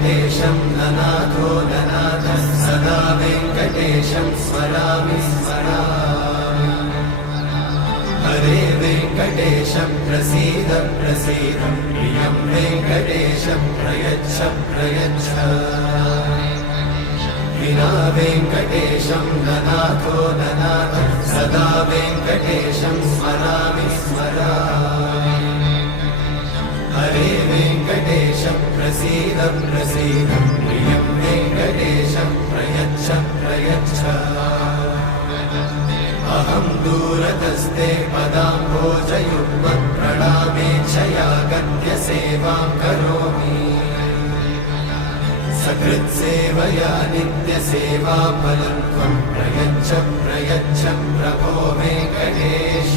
वेङ्कटेशं ननाथो ननाथः सदा वेङ्कटेशं स्मरामि स्मरामि। हरे वेङ्कटेशं प्रसीद प्रसीद प्रियं वेङ्कटेशं प्रयच्छ प्रयच्छ। विना वेङ्कटेशं ननाथो ननाथः सदा वेङ्कटेशं स्मरामि स्मरामि। हरे वेङ्कटेशं प्रसीद प्रसीद प्रियं वेङ्कटेशं प्रयच्छ प्रयच्छ। अहं दूरतस्ते पदाम्भोजयुग्मं प्रणामेच्छया गद्य सेवां करोमि। सकृत्सेवया नित्यसेवाफलं त्वं प्रयच्छ प्रयच्छ प्रभो वेङ्कटेश।